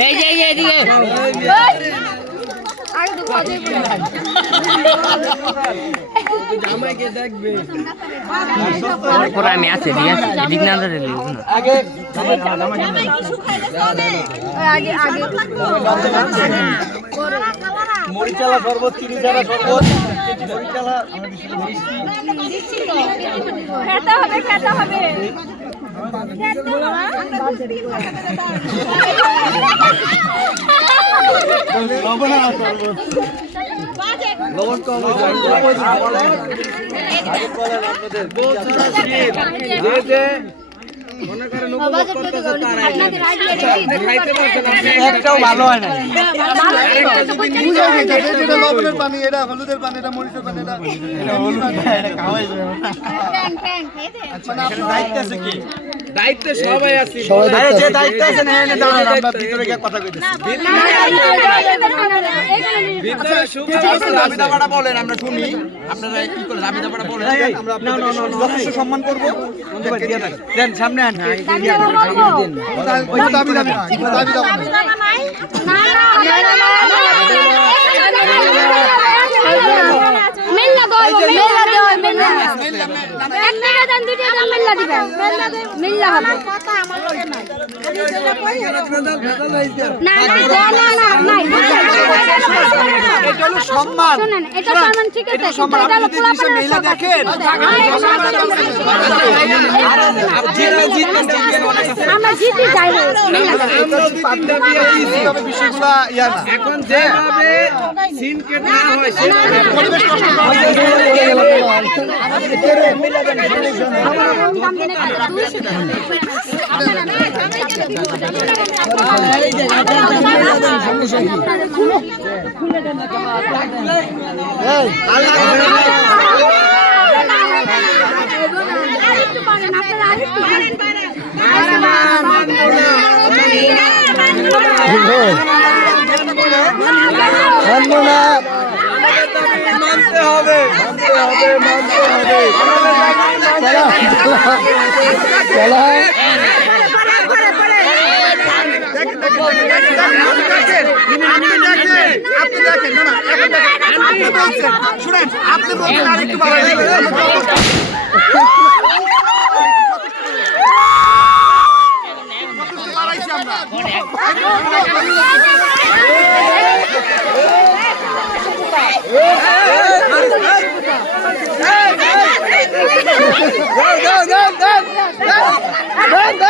এই যে এদিকে। আমি আছি ঠিক আছে? এদিক না দাঁড়ালে না আগে আগে আগে মরিচালা শরবত চিনি ছাড়া শরবত মরিচালা খেতে হবে খেতে হবে। মনে হয় লবণের পানি এটা হলুদের পানি এটা মরিচের পানি এটা হলুদ এটা খাওয়াই দায়িত্ব সবাই আছে আরে যে দায়িত্ব না দাঁড়ান আমরা ভিতরে গিয়ে কথা কইতেছি দাবি দাবাটা বলেন আমরা শুনি আপনারা কি করে দাবি দাবাটা বলেন আমরা যথেষ্ট সম্মান করব দেন সামনে আন দাবি দাবি দাবি দাবি মেল্লা দাও মেল্লা দাও মেল্লা এক টাকা দেন দুই টাকা মেল্লা দিবেন মেল্লা হবে না না না না নাই এটা হলো সম্মান শুনেন এটা সম্মান ঠিক আছে এটা সম্মান আপনি হলো যদি জিনিসটা দেখেন আমরা জিতে যাই তবে বিষয়গুলা না এখন যেভাবে সিন না হয় সেভাবে পরিবেশ নষ্ট করা আরেকটু পারেন আপনারা আরেকটু পারেন মানতে হবে মানতে হবে। মানতে হবে। চলা আপনি দেখেন না না এখন দেখেন আপনি বলছেন শুনেন আপনি বলছেন আরেকটু বাড়াই দিবেন Go, go, go, go, go, go, go, দামাই